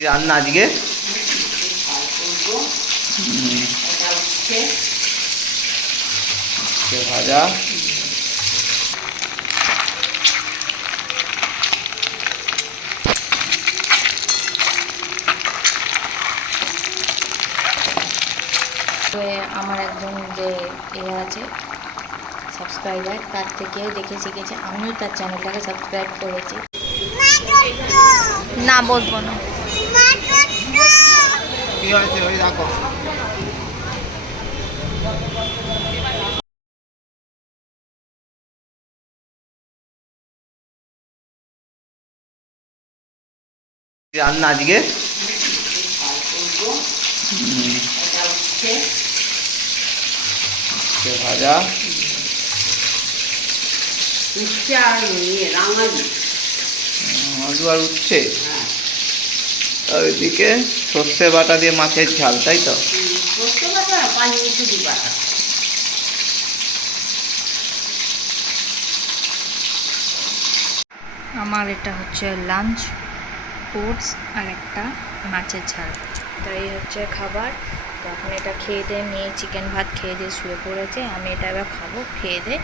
রান্না আজকে ভাজা আমার একজন যে আছে সাবস্ক্রাইবার, তার থেকে দেখে শিখেছে। আমিও তার চ্যানেলটাকে সাবস্ক্রাইব করেছি। না বলবো না। কি হয়েছে ওই দেখো রান্না আজকে ভাজা উচ্ছে আর আলু আর উচ্ছে, আর ওইদিকে সর্ষে বাটা দিয়ে মাছের ঝাল, তাই তো? আমার এটা হচ্ছে লাঞ্চ, ওটস আর একটা মাছের ঝাল, তাই হচ্ছে খাবার। তো এখন এটা খেয়ে দিয়ে মেয়ে চিকেন ভাত খেয়ে দিয়ে শুয়ে পড়েছে, আমি এটা এবার খাবো, খেয়ে দিয়ে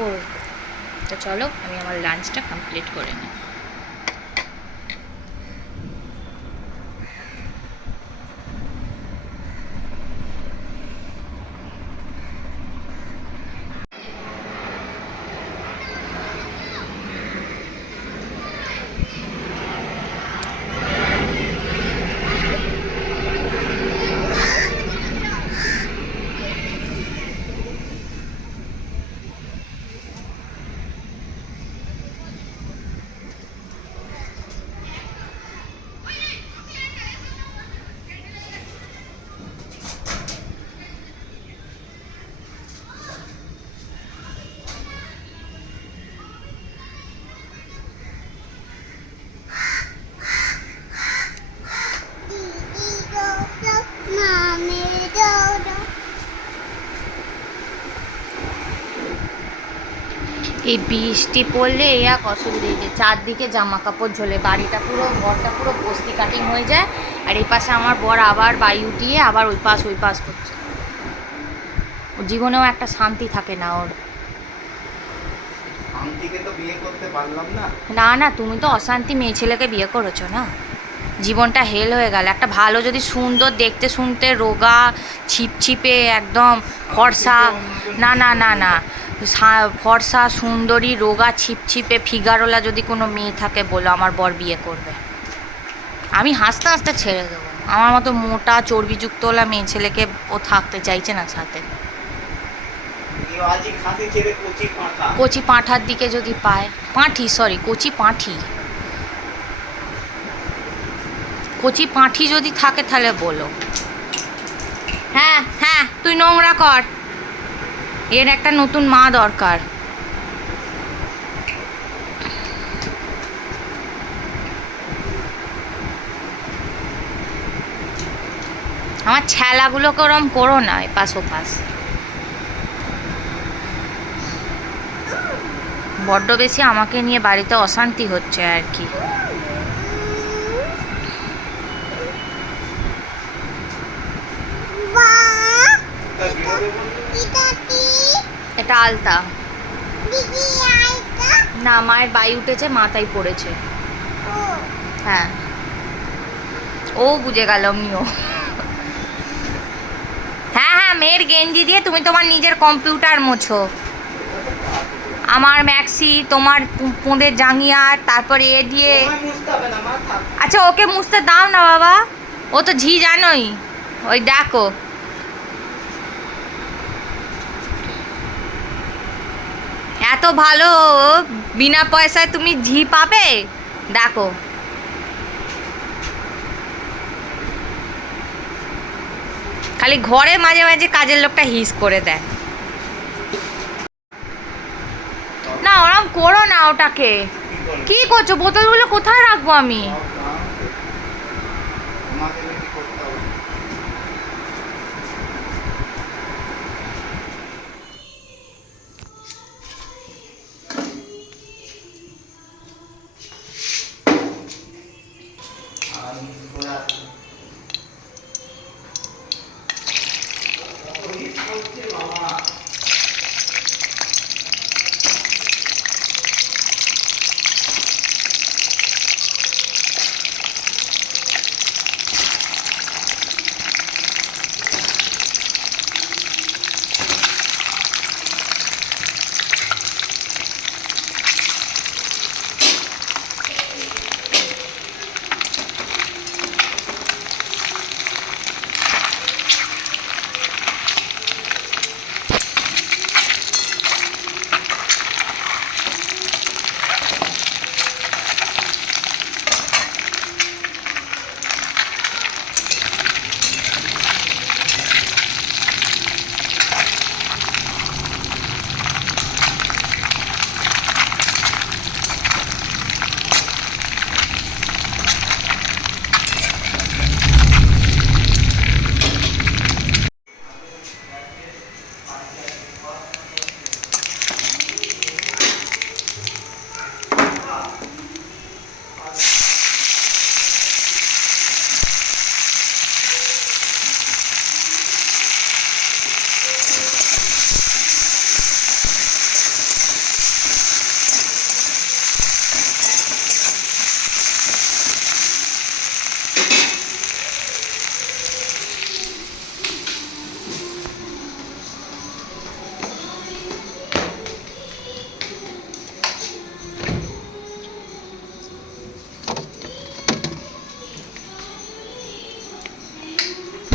বলবো। তো চলো আমি আমার লাঞ্চটা কমপ্লিট করে নিই। এই বৃষ্টি পড়লে এই এক অসুবিধা, যে চারদিকে জামা কাপড় ঝোলে, বাড়িটা পুরো ঘরটা পুরো বস্তি কাটিং হয়ে যায়। আর এই পাশে আমার বর আবার বাড়ি উঠিয়ে আবার ওই পাশ করছে। ওর জীবনেও একটা শান্তি থাকে না ওর। না না, তুমি তো অশান্তি মেয়ে ছেলেকে বিয়ে করেছো না, জীবনটা হেল হয়ে গেল। একটা ভালো যদি সুন্দর দেখতে শুনতে রোগা ছিপছিপে একদম ফর্সা, না না না না, ফর্সা সুন্দরী রোগা ছিপছিপে ফিগারওয়ালা যদি কোনো মেয়ে থাকে বলো, আমার বর বিয়ে করবে। আমি হাসতে হাসতে ছেড়ে দেবো। আমার মতো মোটা চর্বিযুক্তওয়ালা মেয়ে ছেলেকে ও থাকতে চাইছে না সাথে। কচি পাঁঠার দিকে যদি পায়, কচি পাঁঠি যদি থাকে তাহলে বলো। হ্যাঁ হ্যাঁ, তুই নোংরা কর, এর একটা নতুন মা দরকার। আমার ছেলাগুলোকে ওরম করো না, এপাশ ওপাশ। বড্ড বেশি আমাকে নিয়ে বাড়িতে অশান্তি হচ্ছে আর কি। এটা আলতা না, মায়ের বাই উঠেছে, মাথায় পড়েছে। হ্যাঁ, ও বুঝে গেল আমিও। হ্যাঁ হ্যাঁ, মেয়ের গেঞ্জি দিয়ে তুমি তোমার নিজের কম্পিউটার মোছো। আমার ম্যাক্সি, তোমার পোঁদের জাঙ্গিয়া, তারপরে এ দিয়ে। আচ্ছা ওকে মুছতে দাও না বাবা, ও তো ঝি জানোই। ওই দেখো, এত ভালো বিনা পয়সায় তুমি ঝি পাবে, দেখো। খালি ঘরে মাঝে মাঝে কাজের লোকটা হিস করে দেয়। না ওরম করো না ওটাকে। কি করছো? বোতলগুলো কোথায় রাখবো আমি?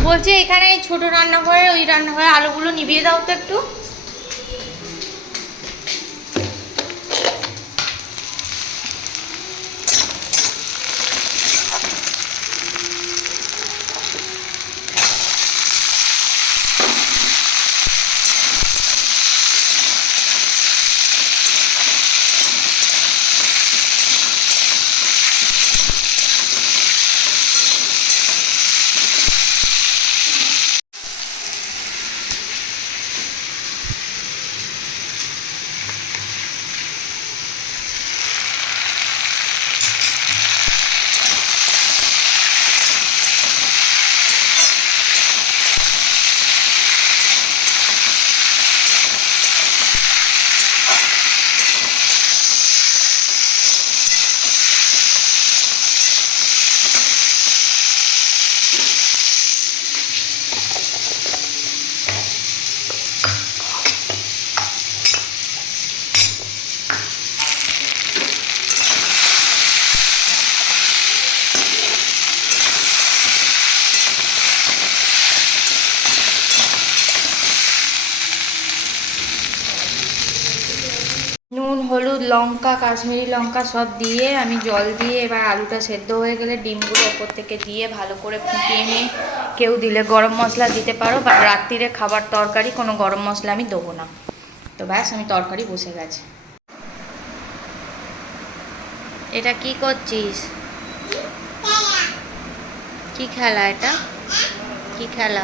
বলছি এখানে এই ছোট রান্নাঘরে ওই রান্নাঘরে আলুগুলো নিভিয়ে দাও তো একটু। নুন হলুদ লঙ্কা কাশ্মীরি লঙ্কা সব দিয়ে আমি জল দিয়ে এবার আলুটা সেদ্ধ হয়ে গেলে ডিমগুলো ওপর থেকে দিয়ে ভালো করে ফুটিয়ে নিয়ে কেউ দিলে গরম মশলা দিতে পারো, বা রাত্রিরে খাবার তরকারি কোনো গরম মশলা আমি দেবো না। তো ব্যাস আমি তরকারি বসে গেছে। এটা কি করছিস? কি খেলা এটা? কি খেলা?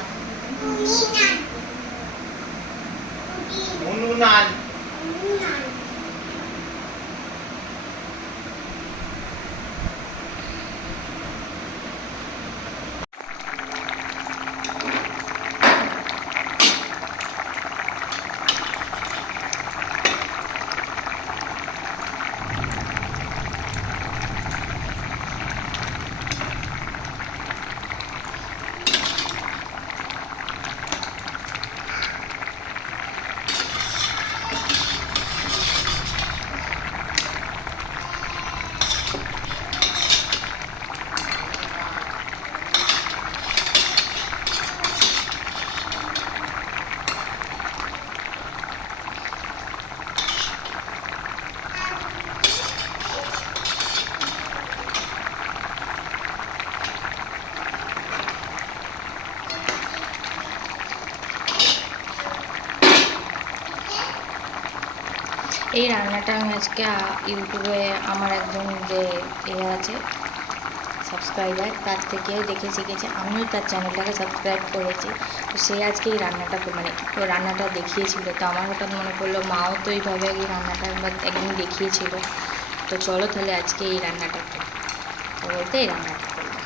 এই রান্নাটা আমি আজকে ইউটিউবে আমার একজন যে আছে সাবস্ক্রাইবার, তার থেকে দেখে শিখেছি, আমিও তার চ্যানেলটাকে সাবস্ক্রাইব করেছি। তো সে আজকে এই রান্নাটা রান্নাটা দেখিয়েছিল, তো আমার হঠাৎ মনে পড়লো মাও তো এইভাবে এই রান্নাটা একদিন দেখিয়েছিল। তো চলো তাহলে আজকে এই রান্নাটা বলতে এই রান্নাটা করবো।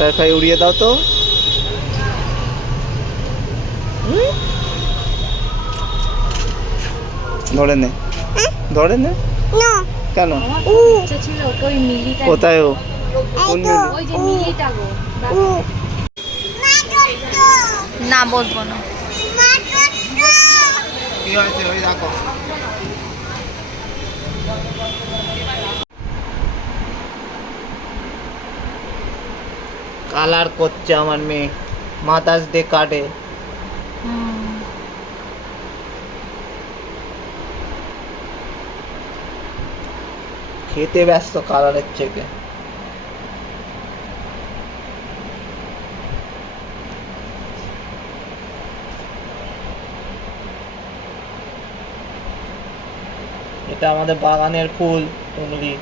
বাটারফ্লাই উড়িয়ে দাও তো। ধরে নে, ধরে নে। কেন? ইচ্ছা ছিল ওকে ওই মিলিটা কোথায় ও? কোন মিলি? ওই যে মিলিটা গো না বসবো না। কি হয়েছে ওই দেখো। কালার করছে আমার মেয়ে, মাদার্স ডে কার্ডে। খেতে ব্যস্ত কালারের থেকে। এটা আমাদের বাগানের ফুল কুমড়ি।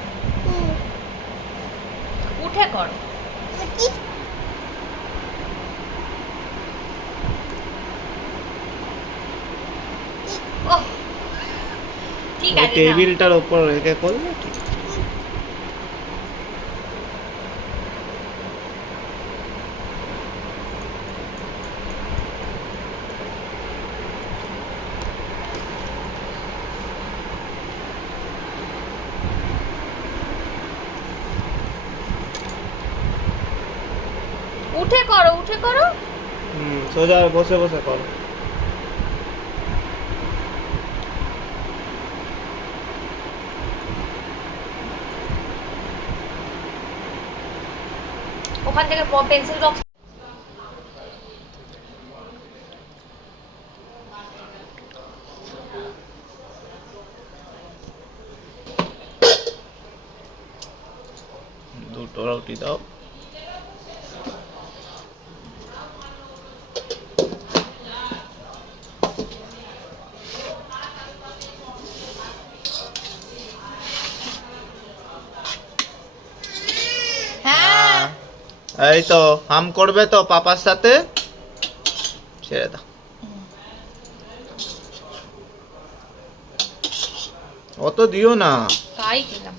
উঠে কর। ওহ, ঠিক আছে না। টেবিলটার উপর রেখে করলে ঠিক। উঠে করো, উঠে করো। সোজা বসে বসে করো। ওখান থেকে পেন্সিল বক্স দুটো রুটি দাও। হ্যাঁ এই তো হাম করবে তো পাপার সাথে, ছেড়ে দাও। অত দিও না। তাই দিলাম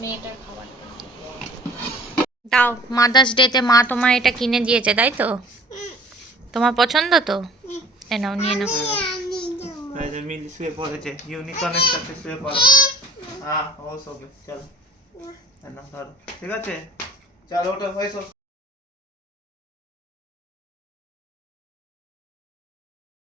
মেয়েটার খাবার দাও। মাদার্স ডেতে মা তোমার এটা কিনে দিয়েছে তাই তো? তোমার পছন্দ তো? এ নাও, নিয়ে নাও। এই যে মিলি শুয়ে পড়েছে, ইউনিকর্নের সাথে শুয়ে পড়ে। হ্যাঁ ও শোবে, চলো না ধরো, ঠিক আছে চলো ওটা হয়েছো।